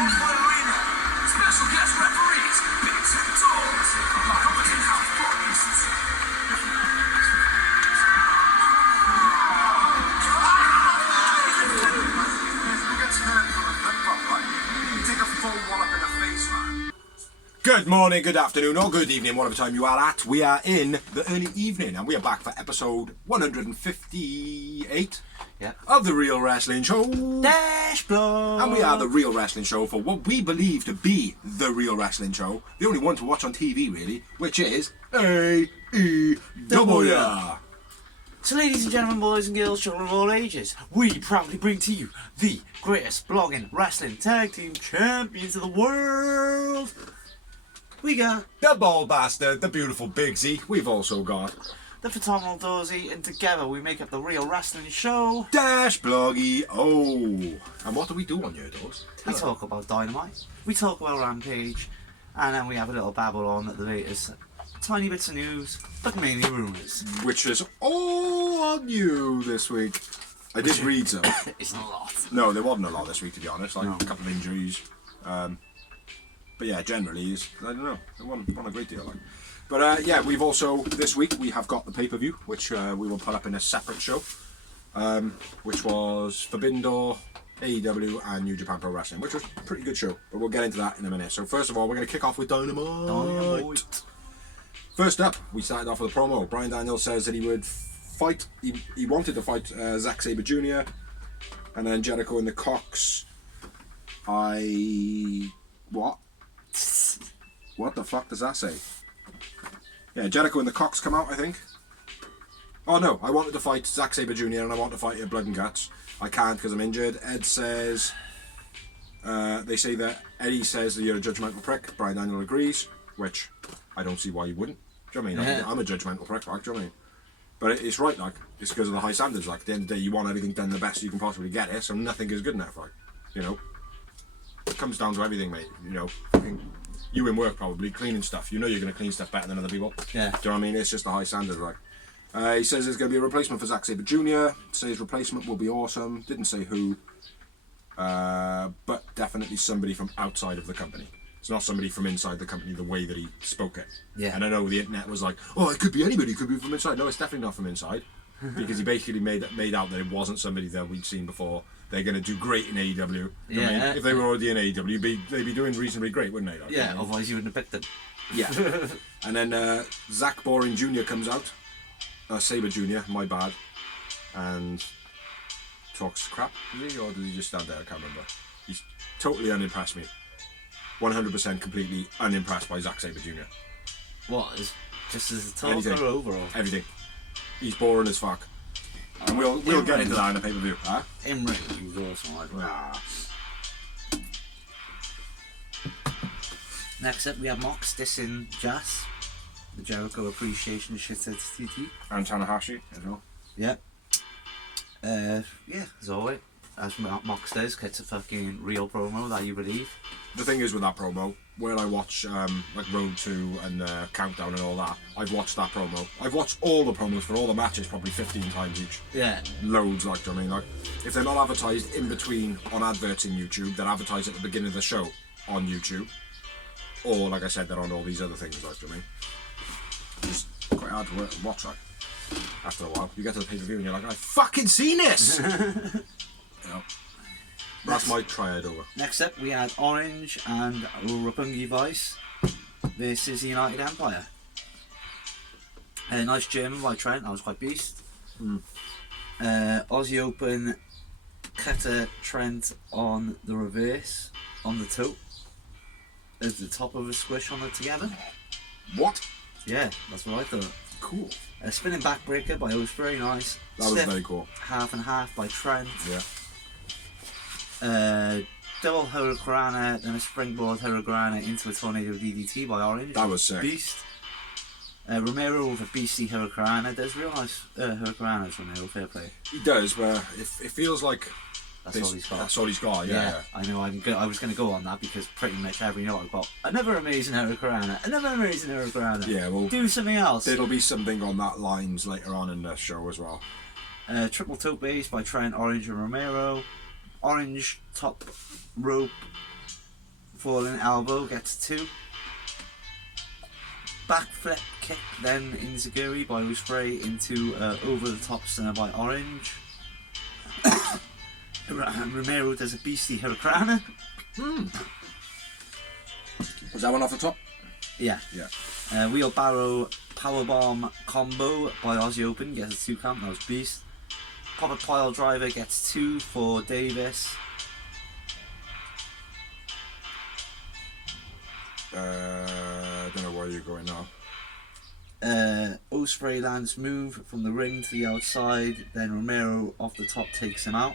Special guest referees, bigs and talls. Competent house boys. Who gets hurt from a flip-flop fight? You take a full wallop in the face, man. Good morning, good afternoon, or good evening, whatever time you are at. We are in the early evening, and we are back for episode 158 of The Real Wrestling Show. Dash Blog. And we are The Real Wrestling Show for what we believe to be The Real Wrestling Show. The only one to watch on TV, really, which is aewdynamite. So ladies and gentlemen, boys and girls, children of all ages, we proudly bring to you the greatest blogging wrestling tag team champions of the world. We got The Bald Bastard, the beautiful Big Z. We've also got the phenomenal Dozy, and together we make up The Real Wrestling Show. Dash Bloggy. Oh. And what do we do on your doors? We talk about Dynamite, we talk about Rampage, and then we have a little babble on at the latest tiny bits of news, but mainly rumours. Which is all on you this week. I did read some. It's not a lot. No, there wasn't a lot this week, to be honest. Like No. a couple of injuries. But yeah, generally, I don't know. It wasn't a great deal. Like. But yeah, we've also, this week, we have got the pay-per-view, which we will put up in a separate show. Which was Forbidden Door, AEW, and New Japan Pro Wrestling, which was a pretty good show. But we'll get into that in a minute. So first of all, we're going to kick off with Dynamite. First up, we started off with a promo. Bryan Daniels says that he would fight, he wanted to fight Zack Sabre Jr. and then Jericho in the Cox. What? What the fuck does that say? Yeah, Jericho and the Cox come out, I think. Oh no, I wanted to fight Zack Sabre Jr. and I want to fight Blood and Guts. I can't because I'm injured. Ed says, they say that Eddie says that you're a judgmental prick. Bryan Daniel agrees, which I don't see why you wouldn't. Do you know what I mean? I'm a judgmental prick, like, do you know what I mean? But it's right, like, it's because of the high standards. Like, at the end of the day, you want everything done the best you can possibly get it, so nothing is good enough, like, you know? It comes down to everything, mate, you know? You in work, probably, cleaning stuff. You know you're going to clean stuff better than other people. Yeah. Do you know what I mean? It's just the high standards, like. He says there's going to be a replacement for Zack Sabre Jr. Says replacement will be awesome. Didn't say who. But definitely somebody from outside of the company. It's not somebody from inside the company the way that he spoke it. Yeah. And I know the internet was like, oh, it could be anybody, it could be from inside. No, it's definitely not from inside. Because he basically made out that it wasn't somebody that we'd seen before. They're going to do great in AEW. You know what I mean? If they were already in AEW, they'd be doing reasonably great, wouldn't they? Like, Yeah, otherwise you wouldn't have picked them. Yeah. And then Zach Boring Jr. comes out. Sabre Jr., my bad. And talks crap, does he? Or does he just stand there? I can't remember. He's totally unimpressed me. 100% completely unimpressed by Zack Sabre Jr. What, just as a talker Anything. or overall? Everything. He's boring as fuck. And we'll get into that in the pay-per-view. Huh? In ring, he was awesome. Next up, we have Mox dissing Jazz. The Jericho Appreciation Shithead TT. And Tanahashi as well. Yeah. Yeah, as always. As Mox does, gets a fucking real promo that you believe. The thing is with that promo, when I watch like Road 2 and Countdown and all that, I've watched that promo. I've watched all the promos for all the matches probably 15 times each. Yeah. Loads, like, do you know what I mean? Like, if they're not advertised in between on adverts in YouTube, they're advertised at the beginning of the show on YouTube. Or, like I said, they're on all these other things, like, do you know what I mean? It's quite hard to watch, like. After a while, you get to the pay-per-view and you're like, I've fucking seen this! You know? That's my triad over. Next up, we had Orange and Roppongi Vice. This is the United Empire. Nice German by Trent, that was quite beast. Aussie Open, Cutter Trent on the reverse, on the toe. There's the top of a squish on it together. What? Yeah, that's what I thought. Cool. A spinning backbreaker by Osprey, nice. That was very cool. Half and half by Trent. Yeah. Double Hurricanrana, then a springboard Hurricanrana into a tornado DDT by Orange. That was sick. Beast. Romero with a beastly Hurricanrana. There's real nice Hurricanranas, Romero, fair play. He does, but it feels like That's all he's got. That's all he's got, yeah. I know. I was going to go on that because pretty much every night I've got another amazing Hurricanrana, another amazing Hurricanrana. Yeah, well, do something else. There'll be something on that lines later on in the show as well. Triple tope base by Trent, Orange and Romero. Orange top rope falling elbow gets 2. Backflip kick then Inzaguri by Ospreay into over the top stunner by Orange. Romero does a beastly Hurricanrana. Was that one off the top? Yeah. Yeah. Wheelbarrow powerbomb combo by Aussie Open gets a 2 count. That was beast. Pop a pile driver gets 2 for Davis. I don't know where you're going now. Ospreay lands move from the ring to the outside, then Romero off the top takes him out.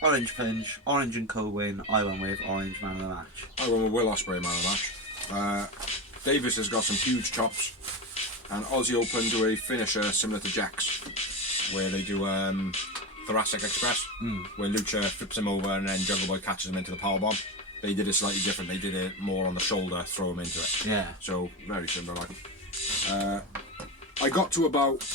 Orange punch, Orange and Co win. I went with Orange man of the match. I went with Will Ospreay man of the match. Davis has got some huge chops, and Aussie Open do a finisher similar to Jack's, where they do Thoracic Express, where Lucha flips him over and then Jungle Boy catches him into the powerbomb. They did it slightly different. They did it more on the shoulder, throw him into it. Yeah. So very similar. I got to about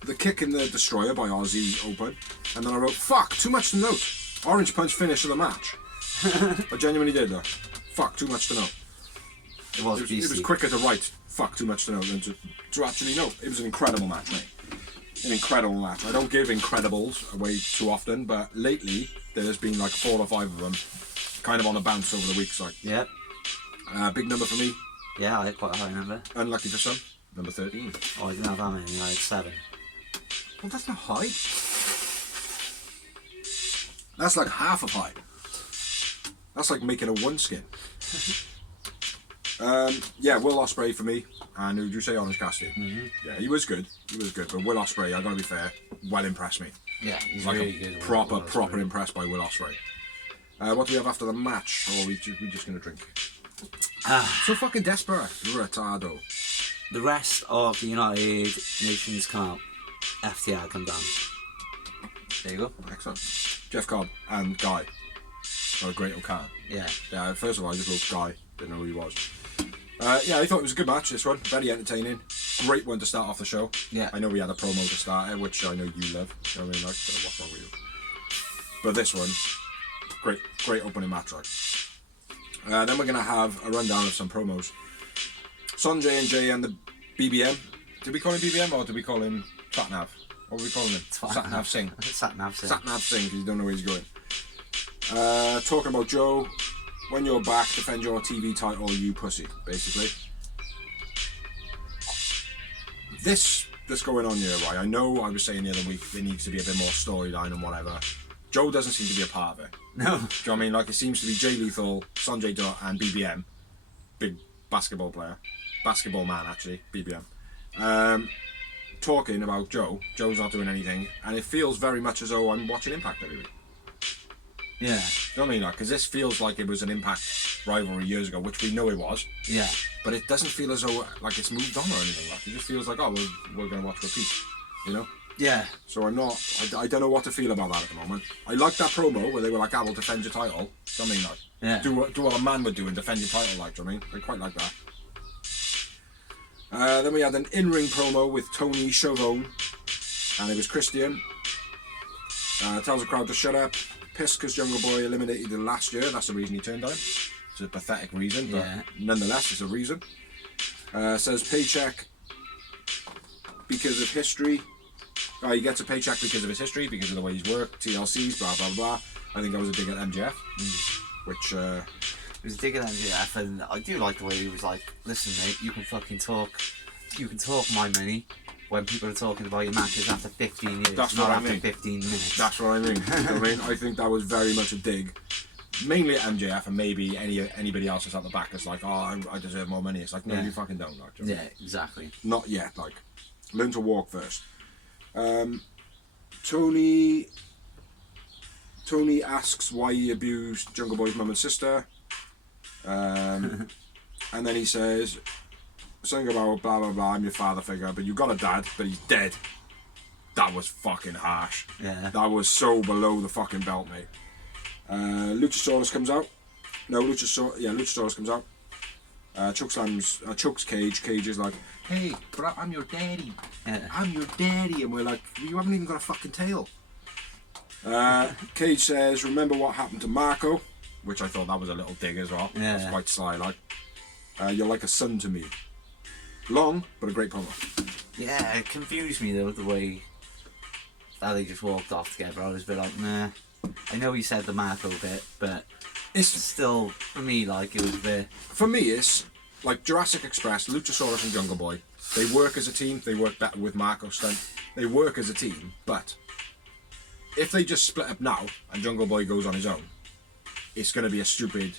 the kick in the Destroyer by Aussie Open, and then I wrote, fuck, too much to note. Orange punch finish of the match. I genuinely did though. Fuck, too much to note. It was quicker to write, fuck, too much to note, than to actually know. It was an incredible match, mate. An incredible match. I don't give incredibles away too often, but lately there's been like 4 or 5 of them kind of on the bounce over the weeks. Like, Yep. big number for me. Yeah, I had quite a high number. Unlucky for some. Number 13. Oh, I didn't have that many. I had 7. Well, that's not high. That's like half a pie. That's like making a 1 skin. Yeah, Will Ospreay for me. And who did you say? Orange Cassidy. Yeah, he was good. But Will Ospreay, I gotta be fair, well impressed me. Yeah, he's Like really good. proper impressed by Will Ospreay. What do we have after the match? Or are we just gonna drink? So fucking desperate. Retardo. The rest of the United Nations come out. FTR come down. There you go. Excellent. Jeff Cobb and Guy. What a great O'Connor. Yeah. Yeah, first of all, I just wrote Guy. Didn't know who he was. Yeah, I thought it was a good match, this one. Very entertaining. Great one to start off the show. Yeah. I know we had a promo to start it, which I know you love. You know what I mean? Like, what's wrong with you? But this one, great opening match, right? Then we're going to have a rundown of some promos. Sanjay and Jay and the BBM. Did we call him BBM or did we call him Satnav? What were we calling him? Satnav Singh. Satnav Singh. Satnav Singh, because you don't know where he's going. Talking about Joe. When you're back, defend your TV title, you pussy, basically. This that's going on here, right? I know I was saying the other week there needs to be a bit more storyline and whatever. Joe doesn't seem to be a part of it. No. Do you know what I mean? Like, it seems to be Jay Lethal, Sanjay Dutt, and BBM. Big basketball player. Basketball man, actually, BBM. Talking about Joe. Joe's not doing anything. And it feels very much as though I'm watching Impact every week. Yeah. You know what I mean? Because this feels like it was an Impact rivalry years ago, which we know it was. Yeah. But it doesn't feel as though like it's moved on or anything. Like, it just feels like, oh, we're going to watch repeat. You know? Yeah. So I'm not... I don't know what to feel about that at the moment. I like that promo where they were like, we'll defend your title. Do you know what I mean? Like, Yeah. do what a man would do and defend your title, like, do you know what I mean? I quite like that. Then we had an in-ring promo with Tony Schiavone, and it was Christian. Tells the crowd to shut up. Pissed because Jungle Boy eliminated him last year. That's the reason he turned on him. It's a pathetic reason, but nonetheless, it's a reason. Says paycheck because of history. He gets a paycheck because of his history, because of the way he's worked, TLCs, blah blah blah. I think that was a dig at MJF, which. It was a dig at MJF, and I do like the way he was like, listen mate, you can talk my money when people are talking about your matches after 15 years, That's not what I after mean. 15 minutes. That's what I mean. You know what I mean? I think that was very much a dig, mainly at MJF, and maybe anybody else that's at the back that's like, oh, I deserve more money. It's like, no, you fucking don't. Like, do you know what I mean? Exactly. Not yet. Like, learn to walk first. Tony asks why he abused Jungle Boy's mum and sister. And then he says something about blah blah blah, I'm your father figure, but you got a dad, but he's dead. That was fucking harsh. Yeah. That was so below the fucking belt, mate. Luchasaurus comes out. No, Luchasaurus comes out. Chokes Cage. Cage is like, hey, bro, I'm your daddy. I'm your daddy. And we're like, you haven't even got a fucking tail. Cage says, remember what happened to Marco? which I thought that was a little dig as well. Yeah. That's quite sly, like. You're like a son to me. Long, but a great promo. Yeah, it confused me though, the way that they just walked off together. I was a bit like, nah. I know he said the Marco bit, but It's still, for me, like, it was a bit... For me, it's like Jurassic Express, Luchasaurus and Jungle Boy. They work as a team. They work better with Marco Stunt. They work as a team, but if they just split up now and Jungle Boy goes on his own, it's going to be a stupid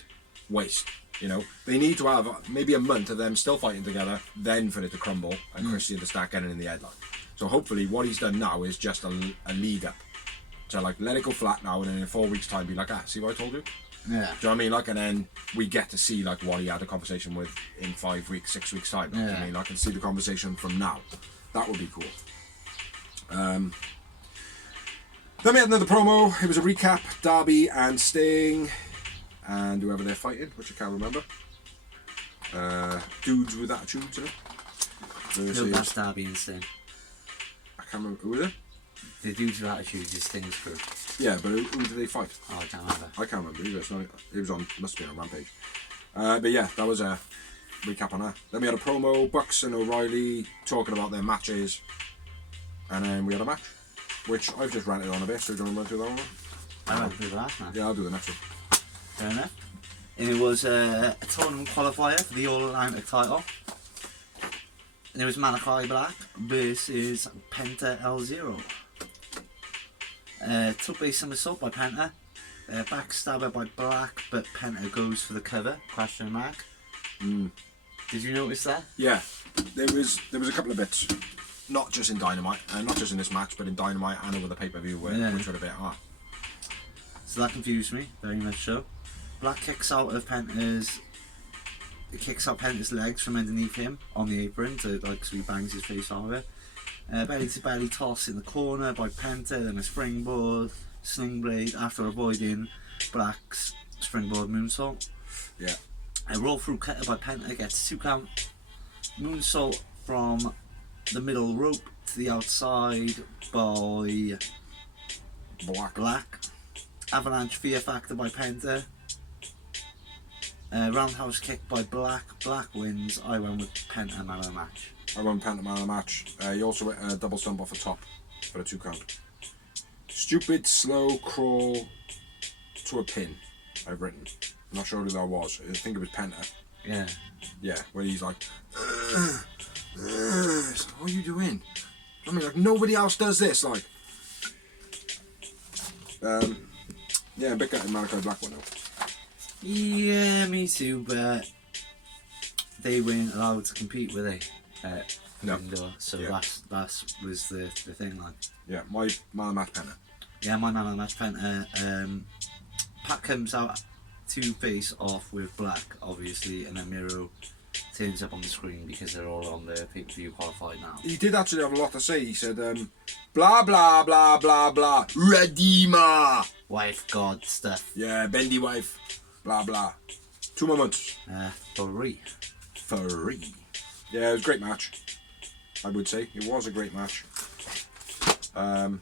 waste. You know, they need to have maybe a month of them still fighting together, then for it to crumble and Christian to start getting in the headline. So hopefully, what he's done now is just a lead up to like let it go flat now, and then in 4 weeks' time, be like, see what I told you? Yeah. Do you know what I mean? Like, and then we get to see like what he had a conversation with in 5 weeks, 6 weeks' time. You know what I mean? I can see the conversation from now. That would be cool. Then we had another promo. It was a recap. Darby and Sting and whoever they're fighting, which I can't remember. Dudes with attitudes, you know? No, that's Darby and Sting. I can't remember. Who was it? The dudes with attitudes is Sting's crew. Yeah, but who did they fight? Oh, I can't remember. I can't remember either. It's not, it was on, must be on Rampage. But yeah, that was a recap on that. Then we had a promo, Bucks and O'Reilly talking about their matches. And then we had a match, which I've just ranted on a bit, so do you want to run through that one? I went through the last match. Yeah, I'll do the next one. Fair enough. And it was a tournament qualifier for the All-Atlantic title. And it was Malachi Black versus Penta L0. Took base somersault by Penta. Backstabber by Black, but Penta goes for the cover, question mark. Did you notice that? Yeah, there was a couple of bits, not just in Dynamite, not just in this match, but in Dynamite and over the pay-per-view, which were a bit So that confused me, very much so. Black kicks out Penta's legs from underneath him on the apron, so he bangs his face off it. Belly to belly toss in the corner by Penta, then a springboard, sling blade after avoiding Black's springboard moonsault. Yeah. A roll through cutter by Penta gets 2 count. Moonsault from the middle rope to the outside by Black. Avalanche fear factor by Penta. Roundhouse kick by Black. Black wins. I went with Penta man of the match. I won Penta man of the match. He also went a double stump off the top for a 2 count. Stupid slow crawl to a pin, I've written. I'm not sure who that was. I think it was Penta. Yeah. Yeah, where he's like, what are you doing? I mean, like, nobody else does this, like. Yeah, a bit gutted Malachi Black one though. Yeah, me too, but they weren't allowed to compete, were they? No. Indoor, so Yeah. that was the thing, like. Yeah, my man of the match Penta. Yeah, my man of the match, Penta. Pat comes out to face off with Black, obviously, and then Miro turns up on the screen because they're all on the pay-per-view qualified now. He did actually have a lot to say. He said, blah, blah, blah, blah, blah, Redeemer. Wife, God stuff. Yeah, bendy wife, blah, blah. 2 more months. 3. 3. Yeah, it was a great match, I would say. It was a great match. But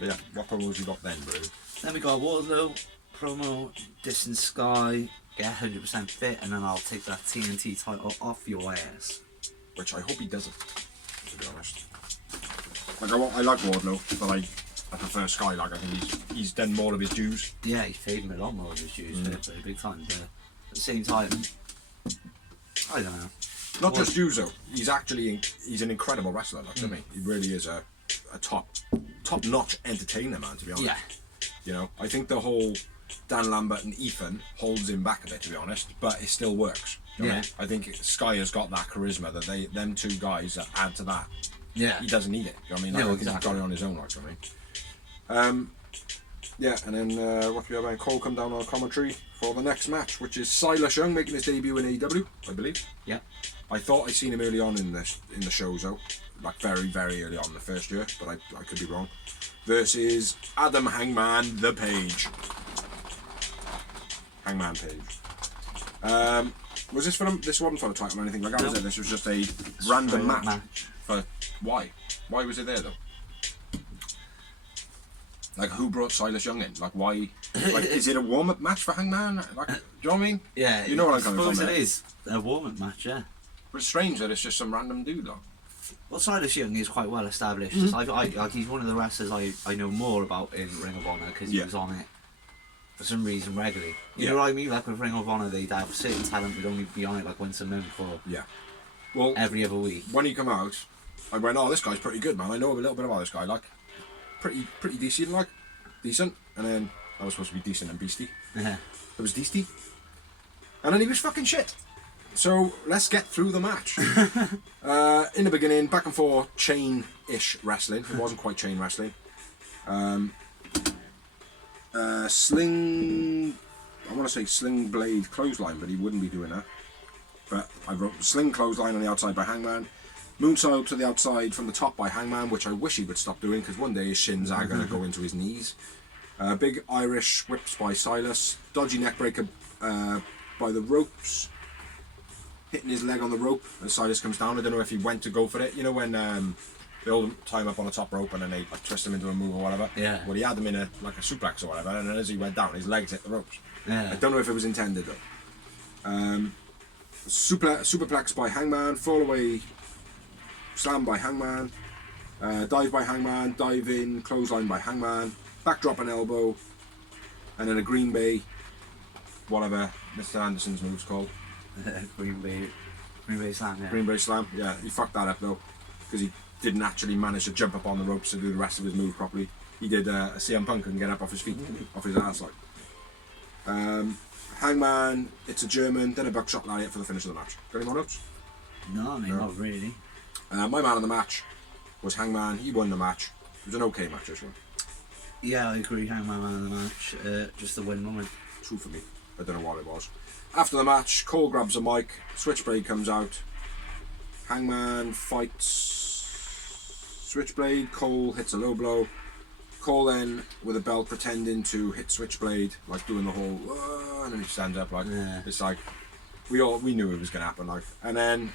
yeah, what promos you got then, bro? Then we got Wardlow promo, Distant Sky, get 100% fit, and then I'll take that TNT title off your ass. Which I hope he doesn't, to be honest. Like, I like Wardlow, but I prefer Sky. Like, I think he's done more of his dues. Yeah, he's paid him a lot more of his dues for a big time, but at the same time, I don't know. Not just dues though. He's an incredible wrestler. Like, to me, he really is a top-notch entertainer, man. To be honest. Yeah. You know, I think the whole Dan Lambert and Ethan holds him back a bit, to be honest, but it still works. You know what I mean? I think Sky has got that charisma that them 2 guys that add to that. Yeah. He doesn't need it. You know what I mean? No, I think exactly. he's got it on his own, like, you know what I mean? Yeah, and then what do we have? Cole come down on commentary for the next match, which is Silas Young making his debut in AEW, I believe. Yeah. I thought I seen him early on in the shows though, like very, very early on in the first year, but I could be wrong. Versus Adam Hangman the Page. Hangman Page. Was this for them? This wasn't for the title or anything like that, was it? This was just a random match. For why? Why was it there though? Like, who brought Silas Young in? Like, why? Like, is it a warm-up match for Hangman? Like, do you know what I mean? Yeah, You know what I'm coming from I suppose there. it is a warm-up match, yeah. But it's strange that it's just some random dude, like. Well, Silas Young is quite well established. Like he's one of the wrestlers I know more about in Ring of Honor because he was on it for some reason regularly. You know what I mean? Like with Ring of Honor, they'd have certain talent would only be on it like once a month or Well, every other week. when he come out, I went, oh, this guy's pretty good, man. I know a little bit about this guy, like, pretty decent, like, decent. And then I was supposed to be decent and beastie. Yeah. It was beastie. And then he was fucking shit. So let's get through the match. In the beginning, back and forth, chain-ish wrestling. It wasn't quite chain wrestling. Sling, I want to say sling blade clothesline, but he wouldn't be doing that. But I wrote sling clothesline on the outside by Hangman. Moonsault to the outside from the top by Hangman, which I wish he would stop doing because one day his shins are going to go into his knees. Big Irish whips by Silas. Dodgy neckbreaker by the ropes. Hitting his leg on the rope as Silas comes down. I don't know if he went to go for it. You know when they hold tie him up on the top rope and then they like, twist him into a move or whatever? Yeah. Well, he had him in a suplex or whatever, and then as he went down, his legs hit the ropes. Yeah. I don't know if it was intended though. Superplex by Hangman. Fall away slam by Hangman. Dive by Hangman. Dive in. Clothesline by Hangman. Backdrop and elbow. And then a Green Bay. Whatever Mr. Anderson's move's called. Green Bay Slam, yeah. Green Bay Slam, yeah, he fucked that up though, because he didn't actually manage to jump up on the ropes to do the rest of his move properly. He did a CM Punk and get up off his feet, off his ass like. Hangman, it's a German, then a buckshot lariat for the finish of the match. Got any more notes? No, I mean, not really. My man of the match was Hangman. He won the match. It was an okay match, this one. Yeah, I agree. Hangman man of the match. Just the win moment. True for me. I don't know what it was. After the match, Cole grabs a mic, Switchblade comes out, Hangman fights Switchblade, Cole hits a low blow, Cole then with a belt pretending to hit Switchblade, like doing the whole and then he stands up like it's like we knew it was gonna happen, like. And then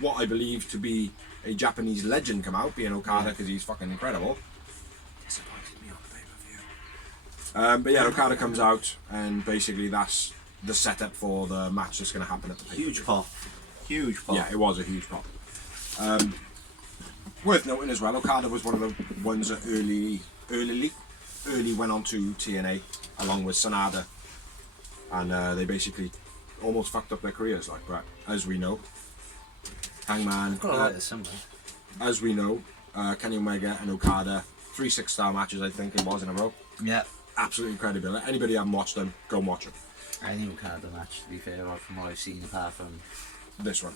what I believe to be a Japanese legend come out, being Okada because he's fucking incredible. Disappointed me on the pay-per-view. But yeah, Okada comes out and basically that's the setup for the match that's going to happen at the pay-per-view. Huge pop. Huge pop. Yeah, it was a huge pop. Worth noting as well, Okada was one of the ones that early went on to TNA along with Sanada, and they basically almost fucked up their careers. Like, but as we know, Hangman. As we know, Kenny Omega and Okada, 3 6-star matches I think it was in a row. Yeah. Absolutely incredible. Anybody haven't watched them, go and watch them. I think Okada match, to be fair, from what I've seen apart from this one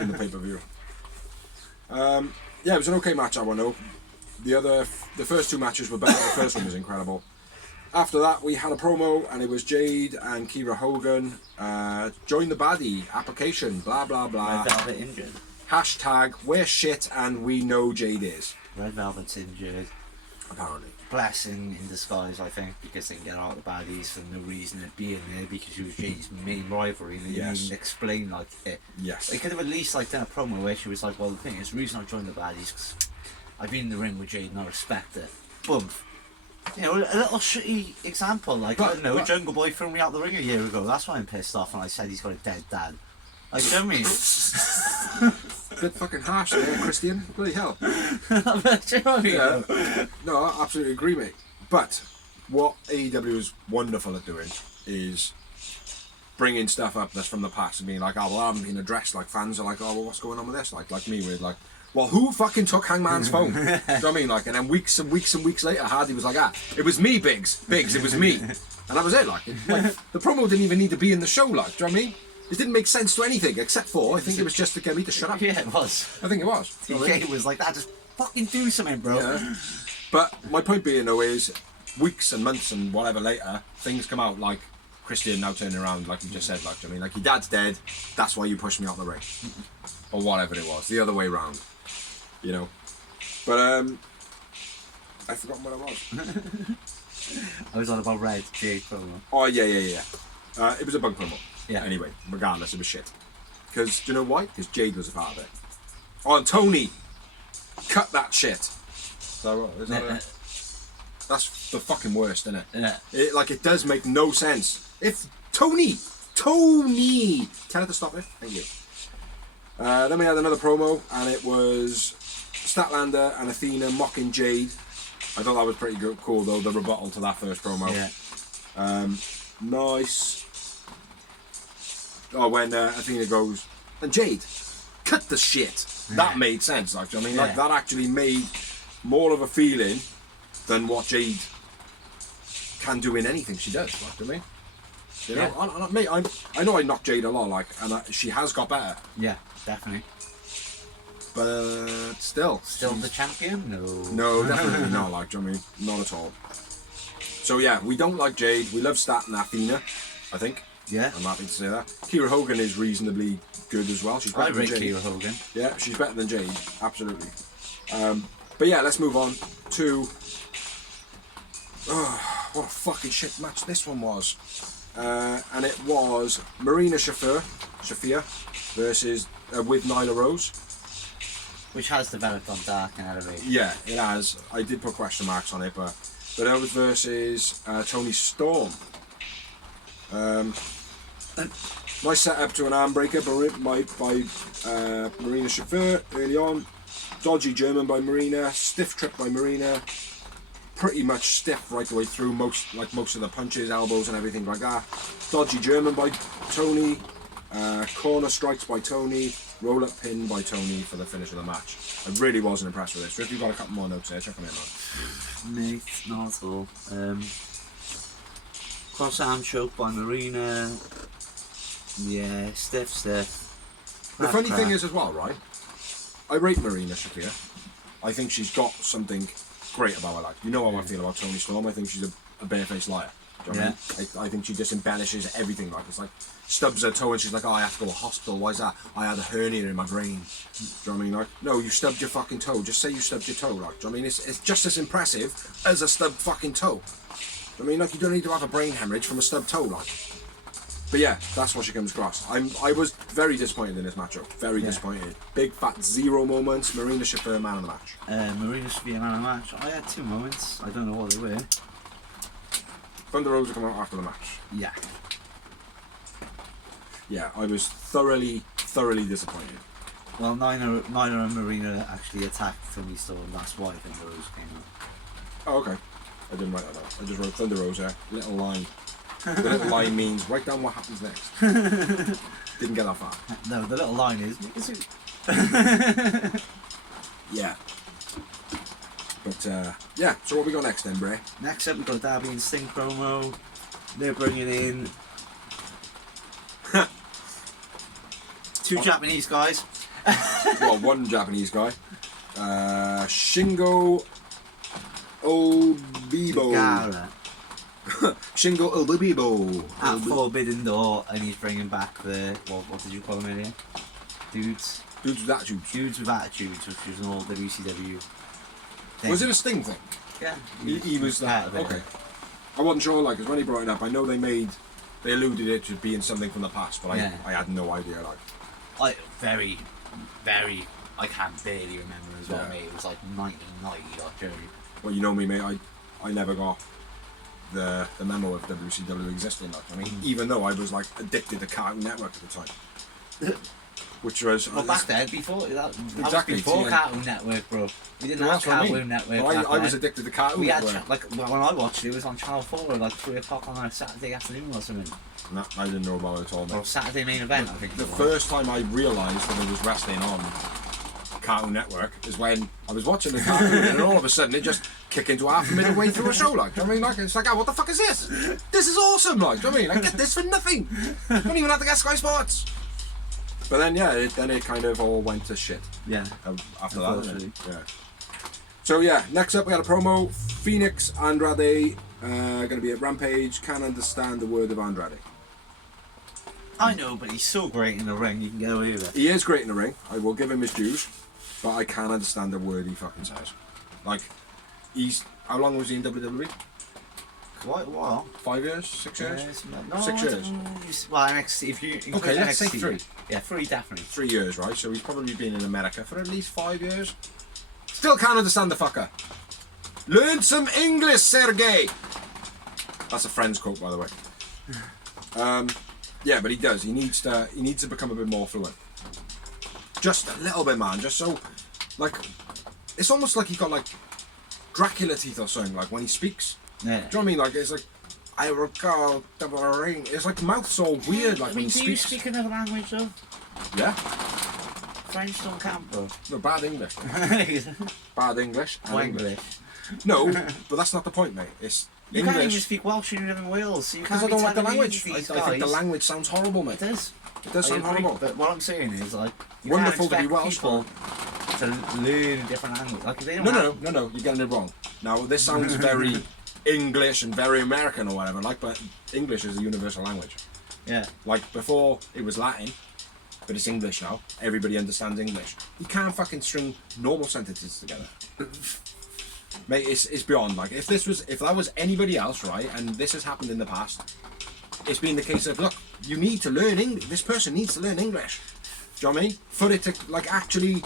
in the pay-per-view. Yeah, it was an okay match, I know. The first 2 matches were better. The first one was incredible. After that, we had a promo, and it was Jade and Kira Hogan. Join the baddie application. Blah blah blah. Red Velvet injured. Hashtag we're shit, and we know Jade is. Red Velvet's injured. Apparently. Blessing in disguise, I think, because they can get out the baddies for no reason it being there because she was Jade's main rivalry and they didn't even explain like it. Yes. They could have at least like done a promo where she was like, well, the thing is, the reason I joined the baddies because I've been in the ring with Jade and I respect it. Boom. You know, a little shitty example, like, I don't know, Jungle Boy threw me out the ring a year ago, that's why I'm pissed off and I said he's got a dead dad. Like, you know what I mean? Bit fucking harsh there, Christian. Bloody hell. Do you know what I mean? Yeah. No, I absolutely agree, mate. But what AEW is wonderful at doing is bringing stuff up that's from the past and being like, oh, well, I haven't been addressed. Like, fans are like, oh, well, what's going on with this? Like me with, like, well, who fucking took Hangman's phone? Do you know what I mean? Like, and then weeks and weeks and weeks later, Hardy was like, it was me, Biggs, it was me. And that was it, like the promo didn't even need to be in the show, like, do you know what I mean? It didn't make sense to anything, except for, I think it was just to get me to shut up. Yeah, it was. I think it was. TK was like that, just fucking do something, bro. Yeah. But my point being, though, is weeks and months and whatever later, things come out like Christian now turning around, like you just said, like, I mean, like, your dad's dead, that's why you pushed me out the ring. Or whatever it was, the other way round. You know. But, I've forgotten what it was. I was on about Red Jade promo. Oh, yeah. It was a bug promo. Yeah. Anyway, regardless, it was shit. Because, do you know why? Because Jade was a part of it. Oh, and Tony! Cut that shit! So, is that That's the fucking worst, isn't it? Yeah. It does make no sense. If Tony, tell her to stop it. Thank you. Then we had another promo, and it was Statlander and Athena mocking Jade. I thought that was pretty cool, though, the rebuttal to that first promo. Yeah. Nice. Oh, when Athena goes, and Jade, cut the shit. Yeah. That made sense, like, I mean, like, that actually made more of a feeling than what Jade can do in anything she does, like, I mean. You know, mate, I know I knocked Jade a lot, like, and she has got better. Yeah, definitely. But still the champion? No, definitely not. Like, I mean, not at all. So yeah, we don't like Jade. We love Stat and Athena, I think. Yeah, I'm happy to say that. Kira Hogan is reasonably good as well. She's better than Jade. Kira Hogan. Yeah, she's better than Jade. Absolutely. But yeah, let's move on to. Oh, what a fucking shit match this one was. And it was Marina Shafir versus with Nyla Rose. Which has developed on Dark and Elevate. Yeah, it has. I did put question marks on it, but it was versus Toni Storm. Nice setup to an arm breaker by Marina Shafir early on. Dodgy German by Marina. Stiff trip by Marina. Pretty much stiff right the way through, most of the punches, elbows and everything like that. Dodgy German by Toni. Corner strikes by Toni. Roll-up pin by Toni for the finish of the match. I really wasn't impressed with this. If you've got a couple more notes there, check them in, man. Mate, not at all. Cross arm choke by Marina. Yeah, stiff. The funny thing is as well, right? I rate Marina Shafir. I think she's got something great about her. Like, you know how I feel about Toni Storm. I think she's a barefaced liar. Do you know what I mean? I think she just embellishes everything. Like, it's like stubs her toe and she's like, oh, I have to go to hospital. Why is that? I had a hernia in my brain. Do you know what I mean? Like, no, you stubbed your fucking toe. Just say you stubbed your toe. Like, do you know what I mean? It's just as impressive as a stubbed fucking toe. I mean, like, you don't need to have a brain hemorrhage from a stubbed toe, like. But yeah, that's what she comes across. I was very disappointed in this matchup. Very disappointed. Big fat zero moments. Marina Shafir man of the match. Marina Shafir man of the match. I had 2 moments. I don't know what they were. Thunder Rosa come out after the match. Yeah. Yeah, I was thoroughly disappointed. Well, Nyla and Marina actually attacked Toni Storm. That's why Thunder Rosa came out. Oh, okay. I didn't write that down. I just wrote Thunder Rosa. Little line. The little line means write down what happens next. Didn't get that far. No, the little line is yeah. But yeah, so what we got next then, Bray? Next up we got Darby and Sting promo. They're bringing in 2 Japanese guys. Well, 1 Japanese guy. Shingo Obibo. Shingo Obibo. At Forbidden Door, and he's bringing back the what did you call them earlier? Dudes with attitudes, which was an old WCW thing. Was it a Sting thing? Yeah, he was that. Okay. I wasn't sure, like, because when he brought it up, I know they alluded it to being something from the past, but I had no idea, like. I can barely remember as well, mate. It was like 1990 or Joe. Well, you know me, mate. I never got the memo of WCW existing. Like, I mean, even though I was like addicted to Cartoon Network at the time, which was well back then before that exactly was before Cartoon Network, bro. We didn't have Cartoon Network. Well, I was addicted to Cartoon Network. Had like when I watched it, it was on Channel 4 at like 3 o'clock on a Saturday afternoon or something. No, I didn't know about it at all, mate. Or Saturday main event, I think. The first time I realised that there was wrestling on Cartoon Network is when I was watching the cartoon and then all of a sudden it just kicked into half a midway through a show, like. Do you know what I mean? Like, it's like, oh, what the fuck is this? This is awesome, like. Do you know what I mean? I get this for nothing. Don't even have to get Sky Sports. But then, yeah, it kind of all went to shit. Yeah. After that, didn't it? Yeah. So yeah, next up we had a promo. Phoenix Andrade, going to be at Rampage. Can't understand the word of Andrade. I know, but he's so great in the ring, you can get away with it. He is great in the ring. I will give him his dues, but I can't understand the word he fucking says. Like, how long was he in WWE? Quite a while. 5 years? 6 years? No, 6 years. Well, NXT, if you include okay, let's say NXT, 3. Yeah, 3 definitely. 3 years, right? So he's probably been in America for at least 5 years. Still can't understand the fucker. Learn some English, Sergey. That's a Friends quote, by the way. Yeah, but he does. He needs to become a bit more fluent. Just a little bit, man. Just so, like, it's almost like he got like Dracula teeth or something. Like when he speaks. Yeah. Do you know what I mean? Like it's like I recall the ring. It's like mouth's all weird. Like when he do speaks. you speak another language though? Yeah. French don't count though. No, bad English. Bad English. And English. No, but that's not the point, mate. It's You English. can't even speak Welsh when you live in Wales. So Because I don't like the language. I think the language sounds horrible, mate. It is. It does sound horrible. But what I'm saying is, like, you Wonderful to can't be expect Welsh. people to learn a different language. Like, if they don't No, you're getting it wrong. Now, this sounds very English and very American or whatever, like, but English is a universal language. Yeah. Like, before it was Latin, but it's English now. Everybody understands English. You can't fucking string normal sentences together. Mate, it's beyond, like, if that was anybody else, right, and this has happened in the past, it's been the case of, look, you need to learn English. This person needs to learn English. Do you know what I mean? For it to, like, actually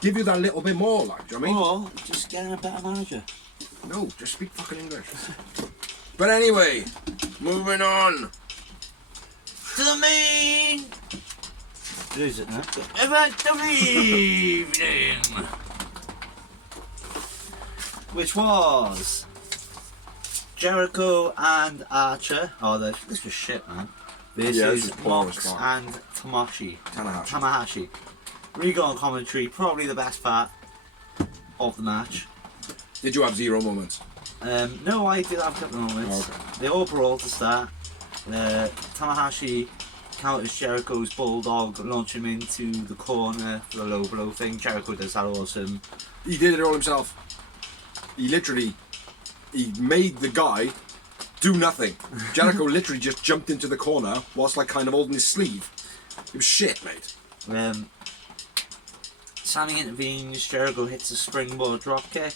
give you that little bit more, like, do you know what I mean? Or just get a better manager. No, just speak fucking English. But anyway, moving on. To the main... Lose it now. Event of the evening! Which was... Jericho and Archer. Oh, this was shit, man. This is Mox and Tanahashi. Regal on commentary, probably the best part of the match. Did you have zero moments? No, I did have a couple of moments. Oh, okay. They all brawled to start. Tanahashi counters Jericho's bulldog, launching him into the corner for the low blow thing. Jericho does that awesome. He did it all himself. He made the guy do nothing. Jericho literally just jumped into the corner whilst like kind of holding his sleeve. It was shit, mate. Sammy intervenes, Jericho hits a springboard dropkick.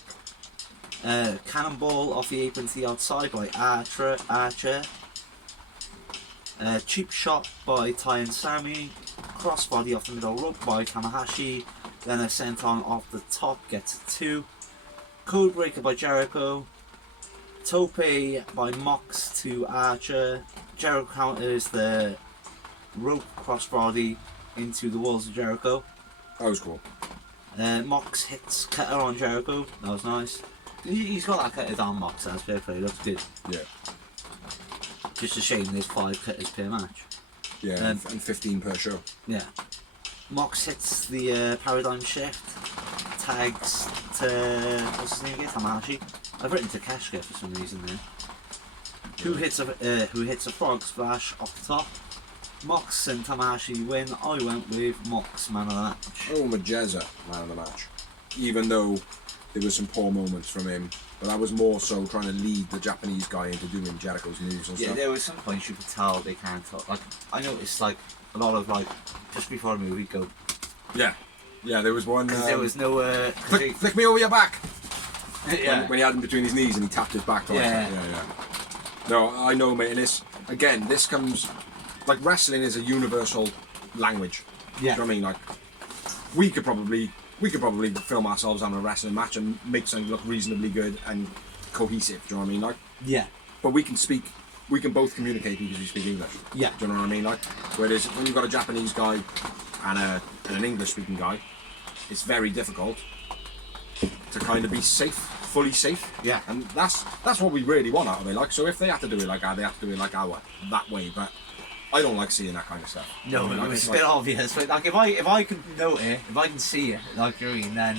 Cannonball off the apron to the outside by Archer. Cheap shot by Ty and Sammy. Crossbody off the middle rope by Tanahashi. Then a senton off the top gets a 2. Codebreaker by Jericho. Tope by Mox to Archer. Jericho counters the rope crossbody into the walls of Jericho. That was cool. Mox hits cutter on Jericho. That was nice. He's got that cutter down Mox. That's fair play. Looks good. Yeah. Just a shame there's 5 cutters per match. Yeah, and 15 per show. Yeah. Mox hits the paradigm shift. Tags to what's his name again? Tanahashi. I've written Takeshita for some reason there. Who hits a frog splash off the top. Mox and Tanahashi win. I went with Mox man of the match. Oh, Majeza, man of the match. Even though there were some poor moments from him, but that was more so trying to lead the Japanese guy into doing Jericho's moves and Yeah, stuff. there were some points you could tell they can't talk. Like I noticed, like a lot of like just before the movie go. Yeah, there was one. There was no. Flick me over your back. Yeah. When he had him between his knees and he tapped his back twice. Yeah. Yeah. No, I know, mate. And this comes like wrestling is a universal language. Yeah. Do you know what I mean? Like we could probably film ourselves on a wrestling match and make something look reasonably good and cohesive. Do you know what I mean? Like. Yeah. But we can both communicate because we speak English. Yeah. Do you know what I mean? Like, whereas when you've got a Japanese guy and an English-speaking guy, it's very difficult to kind of be fully safe. Yeah. And that's what we really want out of it. Like, so if they have to do it like that, they have to do it like that way. But I don't like seeing that kind of stuff. No, You know, like, it's a like- bit obvious. Like if I can note it, if I can see it, like you know what I mean, then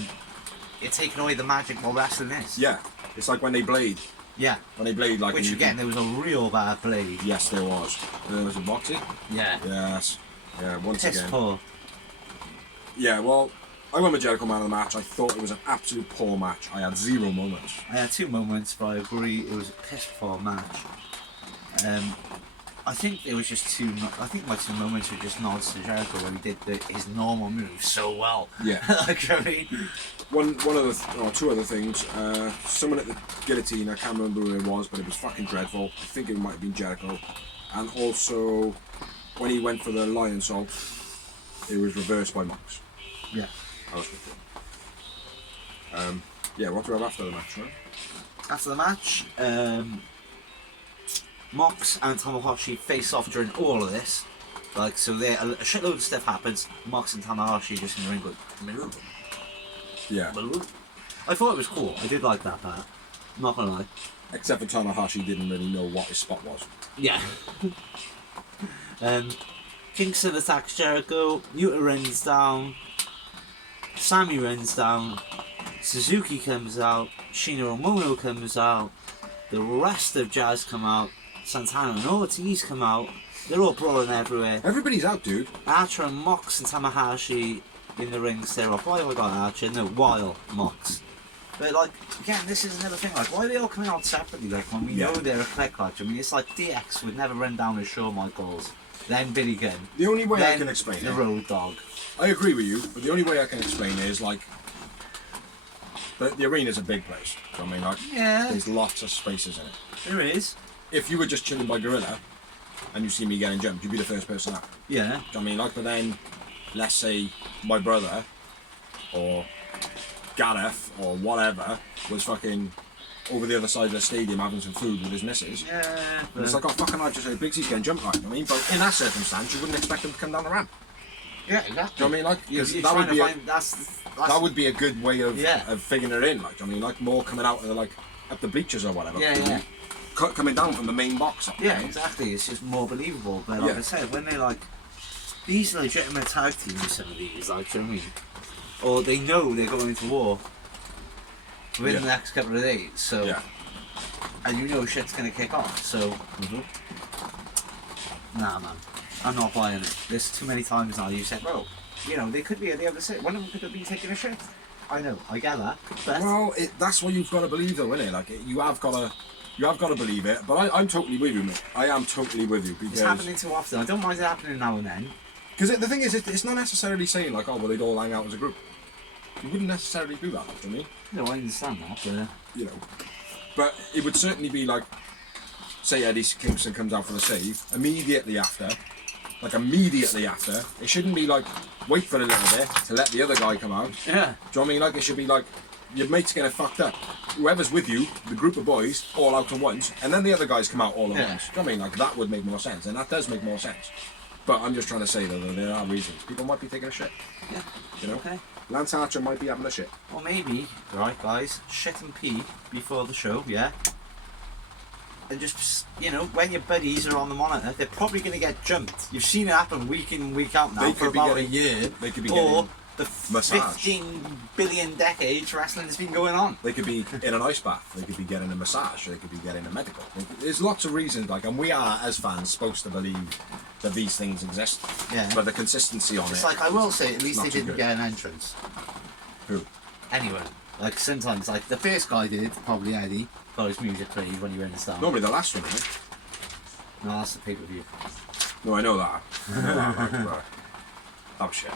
you're taking away the magic of wrestling is. Yeah. It's like when they blade. Yeah. When they blade, like. Which again, there was a real bad blade. Yes, there was. There was a boxing. Yeah. Yes. Yeah. Once Piss again. poor. Yeah, well, I went with Jericho man of the match. I thought it was an absolute poor match. I had 0 moments. I had 2 moments, but I agree it was a piss poor match. I think it was just I think my 2 moments were just nods to Jericho where he did his normal move so well. Yeah. Like I mean. Two other things. Someone at the guillotine, I can't remember who it was, but it was fucking dreadful. I think it might have been Jericho. And also, when he went for the lion salt, it was reversed by Mox. Yeah. That was good. Yeah, what do we have after the match, right? After the match, Mox and Tanahashi face off during all of this. Like, so there, a shitload of stuff happens. Mox and Tanahashi just in the ring going, Yeah. I thought it was cool. I did like that part. Not gonna lie. Except for Tanahashi didn't really know what his spot was. Yeah. Kingston attacks Jericho. Yuta runs down. Sammy runs down. Suzuki comes out. Shino Omono comes out. The rest of Jazz come out. Santana and Ortiz come out. They're all brawling everywhere. Everybody's out, dude. Archer and Mox and Tanahashi in the ring stare off. Why have I got Archer? No, while Mox. But like, again, this is another thing. Like, why are they all coming out separately? Like, when we know they're a clique. Like, I mean, it's like DX would never run down as Shawn Michaels, then Billy Gunn. The only way I then can explain the it. Road Dogg. I agree with you, but the only way I can explain it is like the arena's a big place. So, I mean, like, there's lots of spaces in it. There is. If you were just chilling by Gorilla and you see me getting jumped, you'd be the first person out. Yeah. I mean, like, but then, let's say my brother or Gareth or whatever was fucking over the other side of the stadium having some food with his missus. Yeah. And it's like, oh, fucking I've just said Biggsy's getting jumped, right? I mean, but in that circumstance, you wouldn't expect him to come down the ramp. Yeah, exactly. Do you know what I mean? Like, You're that trying would to be find, that would be a good way of Yeah. figuring it in. Like, I mean, like more coming out of the, like up the bleachers or whatever. Yeah. Coming down from the main box. Yeah, exactly. It's just more believable. But like I said, when they're like these legitimate tag teams, some of these, like, do you know what I mean? Or they know they're going to war within the next couple of days. So, and you know shit's gonna kick off. So, nah, man, I'm not buying it. There's too many times now you said, well, you know, they could be at the other side. One of them could have been taking a shit. I know, I get that. But Well, that's what you've got to believe, though, isn't it? Like, you have got to believe it. But I'm totally with you, mate. I am totally with you because it's happening too often. I don't mind it happening now and then. Because the thing is, it's not necessarily saying like, oh, well, they'd all hang out as a group. You wouldn't necessarily do that, do you know what I mean? No, I understand that, but You know, but it would certainly be like, say Eddie Kingston comes out for the save immediately after. It shouldn't be like, wait for a little bit to let the other guy come out. yeah. Do you know what I mean? Like, it should be like, your mate's getting fucked up. Whoever's with you, the group of boys, all out at once, and then the other guys come out all at once. Do you know what I mean? Like, that would make more sense, and that does make more sense. But I'm just trying to say though that there are reasons. People might be taking a shit. Yeah. You know? Okay. Lance Archer might be having a shit. Or maybe, right guys, shit and pee before the show, yeah? And just, you know, when your buddies are on the monitor, they're probably going to get jumped. You've seen it happen week in, week out now They for could be about getting- a year. they could be or getting the massage. 15 billion decades wrestling has been going on. They could be in an ice bath. They could be getting a massage. They could be getting a medical. There's lots of reasons, like, and we are as fans supposed to believe that these things exist. Yeah. But the consistency on It's it. like, I will say, at least not they too didn't good. get an entrance. Who? Anyway, like sometimes, like the first guy did, probably Eddie, got his music played when he went to start. Normally the last one, isn't it? No, that's the pay-per-view. No, I know that. Right. That was shit.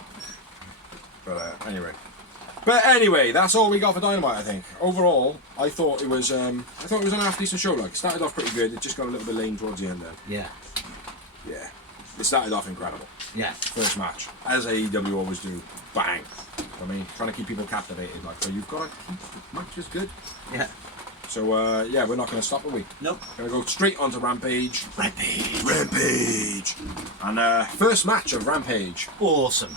But anyway, that's all we got for Dynamite. I think overall, I thought it was an half decent show. Like, it started off pretty good. It just got a little bit lame towards the end. Then, Yeah. yeah, it started off incredible. Yeah. First match, as AEW always do, bang. I mean, trying to keep people captivated. Like, so you've got to keep the matches good. Yeah. So yeah, we're not going to stop, are we? Nope. Going to go straight onto Rampage. Rampage. And first match of Rampage. Awesome.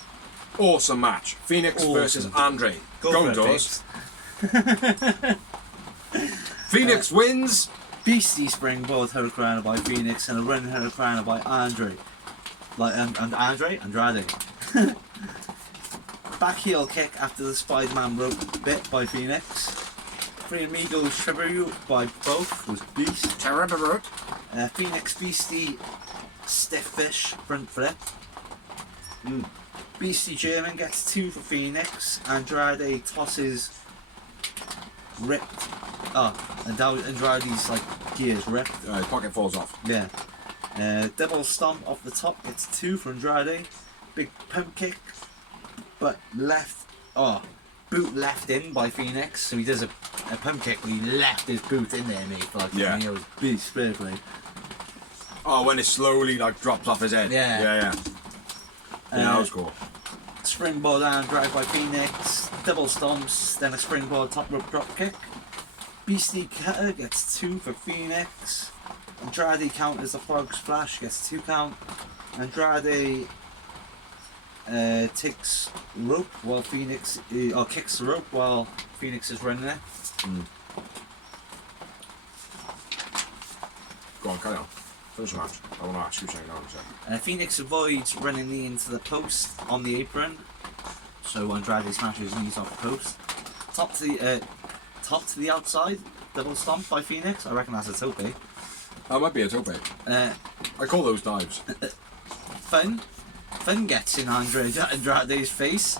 Awesome match. Phoenix Awesome. versus Andre. Go for it, Doors. Phoenix wins. Beastie springboard Hurricane by Phoenix and a run Hurricane by Andre. Like, and Andrade. Back heel kick after the Spider-Man rope bit by Phoenix. Three Amigos Tribute by both was Beast. Terrible. Phoenix Beastie stiff fish front flip. Beastie German gets 2 for Phoenix. Andrade tosses ripped. Oh, and Andrade's like gears ripped. His pocket falls off. Yeah. Double stomp off the top gets 2 for Andrade. Big pump kick, but left. Oh, boot left in by Phoenix. So he does a pump kick, but he left his boot in there, mate. Like, Yeah. He was beast, basically. Oh, when it slowly like drops off his head. Yeah. Yeah, that was cool. Springboard and drive by Phoenix. double stomps, then a springboard top rope drop kick. Beastie Cutter gets 2 for Phoenix. Andrade counters the frog splash, gets 2 count. Andrade takes rope while Phoenix, or kicks the rope while Phoenix is running it. Go on, carry on. Finish the match. I want to ask you something now in a second. Phoenix avoids running knee into the post on the apron, so Andrade smashes his knees off the post. Top to the outside, double stomp by Phoenix. I reckon that's a tope. That might be a tope. I call those dives. Fun gets in Andrade's face.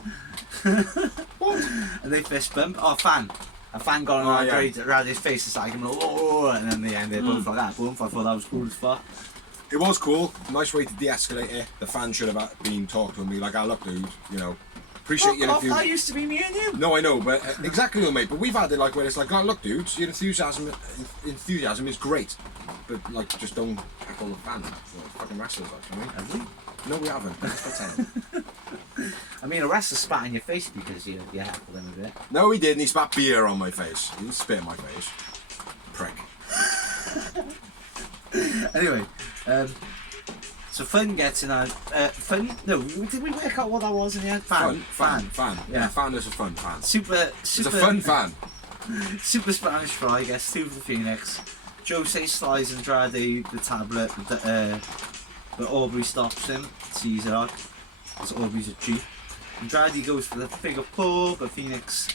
What? And they fist bump. Oh, a fan got on Andrade's face. It's like, oh, and then they ended both like that. Boom! I thought that was cool as fuck. It was cool. Nice way to de-escalate it. The fan should have been talking to me like, look, dude, you know, appreciate you if you... That used to be me and you. No, I know, but exactly, though, mate. But we've had it like where it's like, look, dude, your enthusiasm is great, but like, just don't tackle the fan. Like fucking wrestlers, like, you know? Have we? No, we haven't. Let's pretend. I mean, a wrestler spat in your face because you heckled him a bit. No, he didn't. He spat beer on my face. He didn't spit in my face. Prick. Anyway, so Fun gets in Fun. No, did we work out what that was in the end? Fan. Yeah, fan is a fun fan. Super. It's a fun fan. Super Spanish Fry gets 2 for Phoenix. Jose slides Andrade the tablet, but Aubrey stops him. Sees it out. So Aubrey's a G. Andrade goes for the figure 4, but Phoenix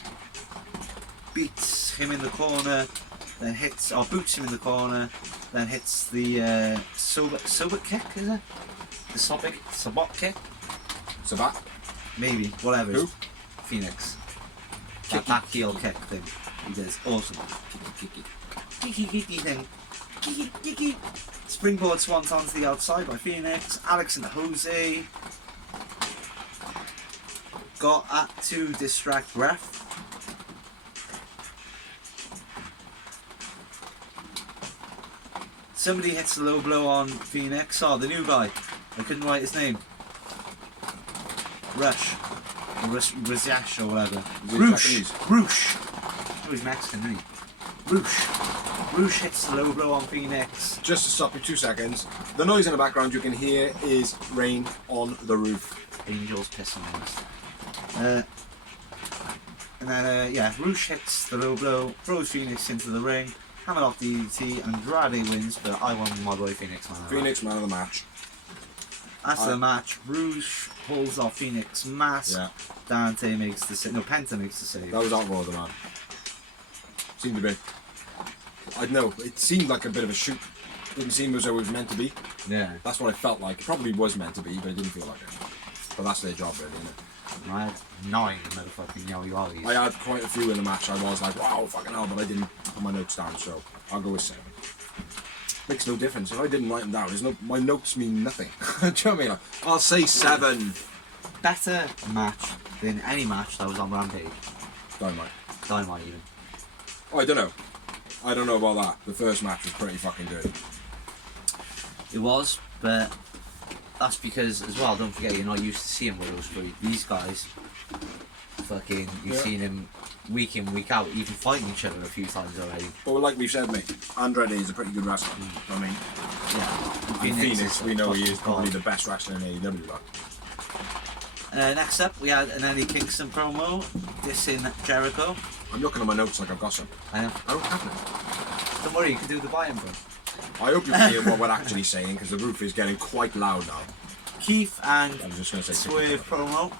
beats him in the corner, then boots him in the corner, then hits the sober kick, is it? The Sabot kick? Sabat? Maybe, whatever. Who? Phoenix. That heel kick thing. He does. Awesome. Kiki thing. Kiki. Springboard swanton to the outside by Phoenix. Alex and Jose got at to distract ref. Somebody hits the low blow on Phoenix. Oh, the new guy. I couldn't write his name. Razash or whatever. Roosh. Oh, he's Mexican, isn't he? Roosh hits the low blow on Phoenix. Just to stop you 2 seconds. The noise in the background you can hear is rain on the roof. Angels pissing on us. And then, Roosh hits the low blow, throws Phoenix into the ring. Hammer off DDT, Andrade wins, but I won my boy Phoenix man of the match. Man of the match. After the match, Rouge pulls off Phoenix mask. Yeah. Dante makes the save. No, Penta makes the save. That was outroar, the man. Seemed to be. I don't know, it seemed like a bit of a shoot. Didn't seem as though it was meant to be. Yeah. That's what I felt like. It probably was meant to be, but it didn't feel like it. But that's their job, really, isn't it? I had 9 motherfucking yowie-yowies. I had quite a few in the match. I was like, wow, fucking hell, but I didn't put my notes down, so I'll go with 7. Makes no difference. If I didn't write them down, my notes mean nothing. Do you know what I mean? Like, I'll say 7. Better match than any match that was on Rampage. Dynamite even. Oh, I don't know. I don't know about that. The first match was pretty fucking good. It was, but that's because, as well, don't forget, you're not used to seeing those 3. These guys, fucking, you've seen them week in, week out, even fighting each other a few times already. But like we've said, mate, Andrade is a pretty good wrestler. I mean, yeah. And Phoenix, we know he is probably the best wrestler in AEW. Next up, we had an Eddie Kingston promo, dissing Jericho. I'm looking at my notes like I've got some. I know. I don't have it. Don't worry, you can do the buy-in, bro. I hope you can hear what we're actually saying, because the roof is getting quite loud now. Keith and I was just going to say Swerve promo,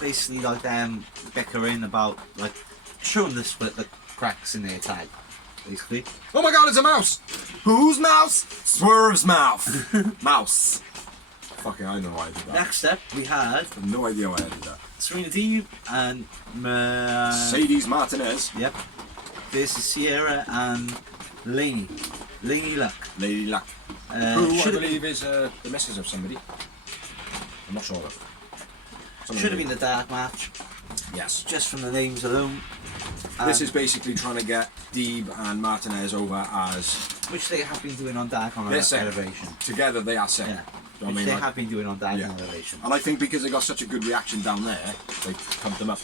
basically like them bickering about, like, showing the split the cracks in their tag, basically. Oh my god, it's a mouse! Whose mouse? Swerve's mouth. Mouse. Fucking, I know why I did that. Next up, we had... I have no idea why I did that. Serena Deeb and... Sadie's Martinez. Yep. Versus Sierra and Laney. Laney Luck. Lady Luck. Who I believe is the missus of somebody. I'm not sure though. Should have been the dark match. Yes. Just from the names alone. This is basically trying to get Deeb and Martinez over as... Which they have been doing on Dark on Elevation. Together they are sick. Yeah. You know Which what I mean? they Like, have been doing on Dark on Elevation. And I think because they got such a good reaction down there, they pumped them up.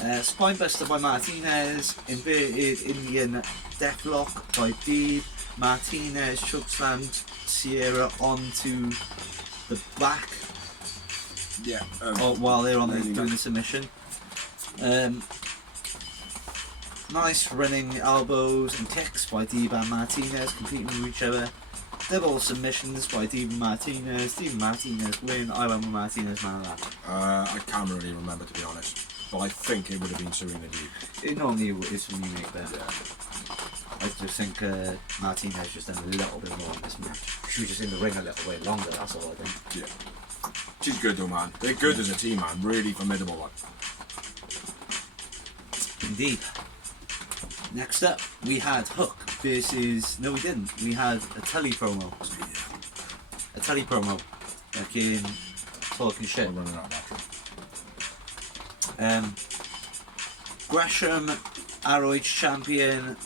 Spinebuster by Martinez, inverted Indian Deathlock by Deeb. Martinez chokeslammed Sierra onto the back Yeah. while they're on Really doing the nice. submission. Nice running elbows and kicks by Deeb and Martinez, competing with each other. Double submissions by Deeb and Martinez. Deeb and Martinez win. I went with Martinez, man of that. I can't really remember, to be honest. But I think it would have been Serena Deeb. It normally is when you make that. Yeah. I just think Martinez just done a little bit more in this match. She was just in the ring a little bit longer, that's all I think. Yeah. She's good though, man. They're good as a team, man. Really formidable one. Indeed. Next up, we had Hook versus... No, we didn't. We had a Tully promo. A Tully promo. Like in talking shit. We're running out of battery. Gresham, ROH champion,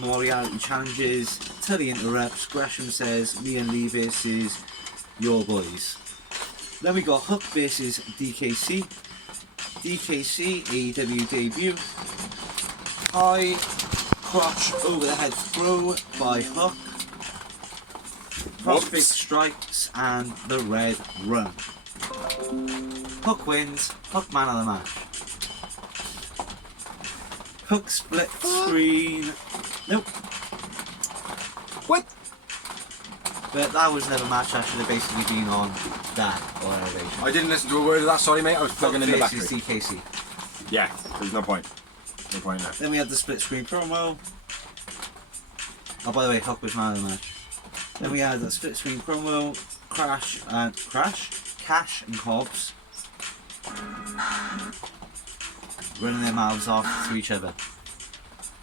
Moriarty challenges, Tully interrupts, Gresham says, me and Lee versus your boys. Then we got Hook versus DKC. DKC, AEW debut. High crotch over the head throw by Hook. Crossface Whoops. strikes and the red run. Hook wins, Hook man of the match. Hook split screen. Nope. What? But that was another match that should have basically been on that or Elevation. I didn't listen to a word of that, sorry mate. I was plugging in the battery. versus DKC. Yeah, there's no point. No point there. Then we had the split screen promo. Oh, by the way, Hook was man of the match. Then we had the split screen promo. Cash and Cobbs running their mouths off to each other.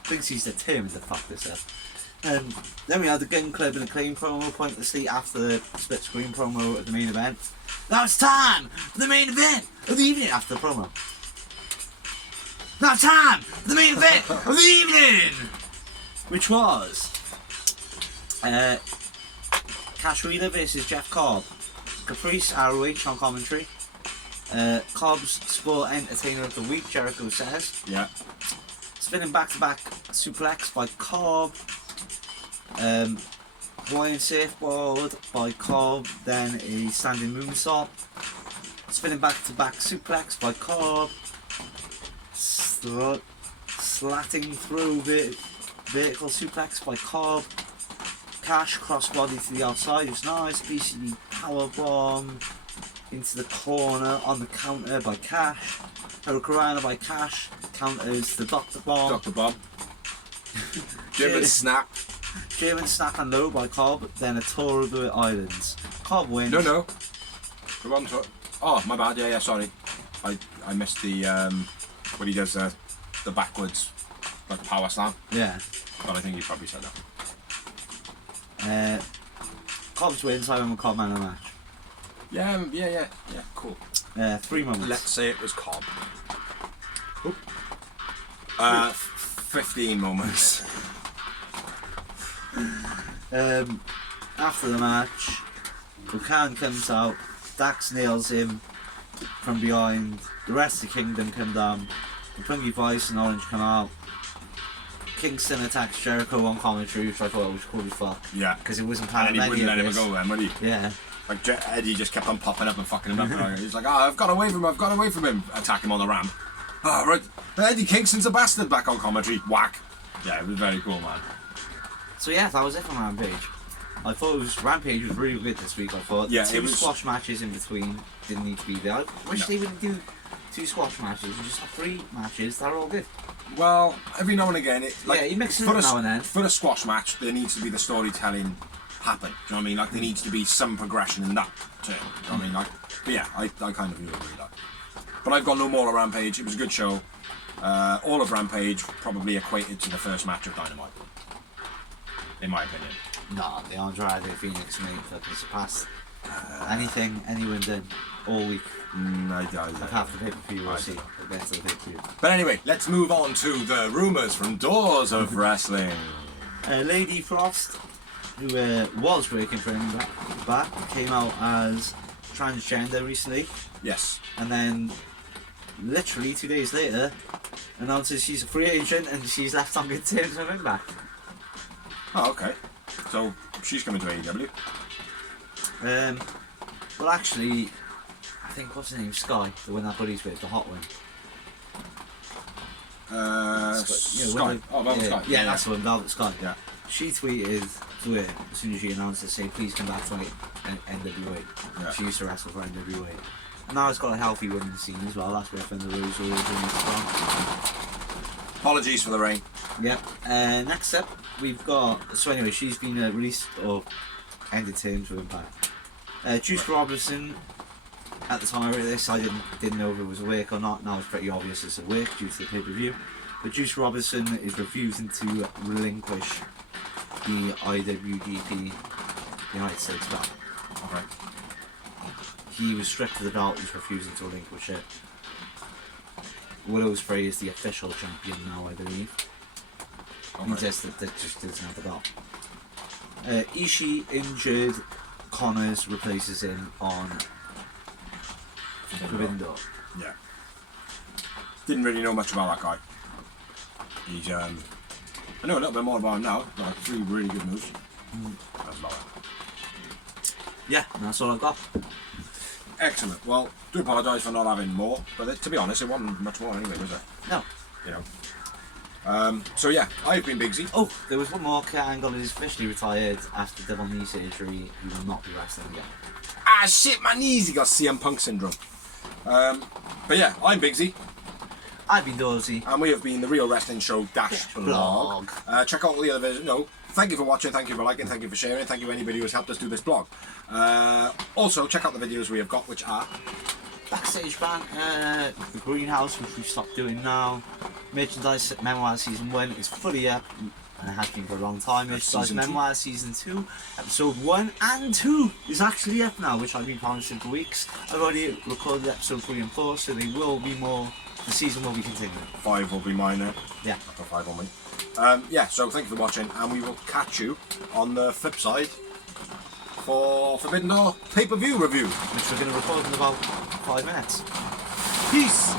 Thinks he's determined to fuck this up. Then we had the Gun Club and Acclaim promo pointlessly after the split screen promo of the main event. Now it's time for the main event of the evening after the promo. Now it's time for the main event of the evening! Which was Cash Wheeler versus Jeff Cobb. Caprice ROH on commentary. Cobb's Sport Entertainer of the Week, Jericho says. Yeah. Spinning back-to-back suplex by Cobb. Hawaiian surfboard by Cobb, then a standing moonsault. Spinning back-to-back suplex by Cobb. Slatting through vertical suplex by Cobb. Cash crossbody to the outside, it was nice. BCD powerbomb into the corner on the counter by Cash. Hurricanrana by Cash counters the Dr. Bomb. Dr. Bob. German snap. German snap and low by Cobb, then a tour of the islands. Cobb wins. No. Go on to it. Oh, my bad. Yeah, sorry. I missed the when he does the backwards like power slam. Yeah. But I think he probably said that. Cobb's wins, I went with Cobb man of the match. Yeah, cool. 3 moments. Let's say it was Cobb. 15 moments. After the match, Buchan comes out, Dax nails him from behind, the rest of the Kingdom come down, the Pungy Vice and Orange come out, Kingston attacks Jericho on commentary, which I thought was cool as fuck. Yeah. Because it wasn't part And of he any wouldn't of let him this. go then, would he? Yeah. Like Eddie just kept on popping up and fucking him up. And he's like, I've got away from him. Attack him on the ramp. Oh, right. Eddie Kingston's a bastard. Back on commentary. Whack. Yeah, it was very cool, man. So yeah, that was it for Rampage. I thought Rampage was really good this week. I thought Yeah, two it was- squash matches in between didn't need to be there. I wish No. they wouldn't do 2 squash matches and just have 3 matches. They're all good. Well, every now and again, Yeah, you mix it for up a- now and then. For a squash match, there needs to be the storytelling happen. Do you know what I mean? Like, there needs to be some progression in that too. Do you know what I mean? Like, but yeah, I kind of agree with that. But I've got no more on Rampage. It was a good show. All of Rampage probably equated to the first match of Dynamite, in my opinion. No, the Andrade Phoenix mate fucking surpassed anything anyone did all week. Half the pay-per-view we'll see. The best of the pay-per-view. But anyway, let's move on to the rumours from Doors of Wrestling. Lady Frost, who was working for him back, came out as transgender recently, Yes. and then literally 2 days later, announces she's a free agent and she's left on good terms with Impact. Oh, okay. So she's coming to AEW. Well, actually, I think what's her name? Sky, the one that Buddy's with, the hot one. Sky. Oh, Velvet Sky. Yeah, that's the one, Velvet Sky. Yeah. She tweeted to it as soon as she announced it, saying, "Please come back to NWA." Yeah. She used to wrestle for NWA. And now it's got a healthy women's scene as well. That's where Thunder Rose was from. Apologies for the rain. Yep. Next up, we've got. So anyway, she's been released or ended terms with Impact. Juice Robinson. At the time of this, I didn't know if it was a work or not. Now it's pretty obvious it's a work due to the pay-per-view. But Juice Robinson is refusing to relinquish the IWGP United States belt. Okay. He was stripped of the belt. He's refusing to relinquish it. Willow's Frey is the official champion now, I believe. Okay. He just doesn't have the belt. Ishii injured. Connors replaces him on Forbidden Door. Yeah. Didn't really know much about that guy. He's I know a little bit more about him now. Like 3 really good moves. That's about it. Yeah, and that's all I've got. Excellent. Well, do apologise for not having more, but to be honest, it wasn't much more anyway, was it? No. You know. So yeah, I've been Bigsy. Oh, there was one more. Kurt Angle is officially retired after double knee surgery. He will not be wrestling again. Ah shit, my knees! He got CM Punk syndrome. But yeah, I'm Bigsy. I've been Dorsey. And we have been the Real Wrestling Show - blog. Check out all the other videos. No, thank you for watching, thank you for liking, thank you for sharing, thank you to anybody who has helped us do this blog. Also, check out the videos we have got, which are Backstage Band, the Greenhouse, which we've stopped doing now. Merchandise Memoir Season 1 is fully up, and it has been for a long time. Merchandise Memoir Season 2, Episode 1 and 2 is actually up now, which I've been promising for weeks. I've already recorded Episode 3 and 4, so there will be more. The season will be continuing. 5 will be mine then. Yeah. After 5 on me. Yeah, so thank you for watching, and we will catch you on the flip side for Forbidden Door pay-per-view review, Which we're going to record in about 5 minutes. Peace!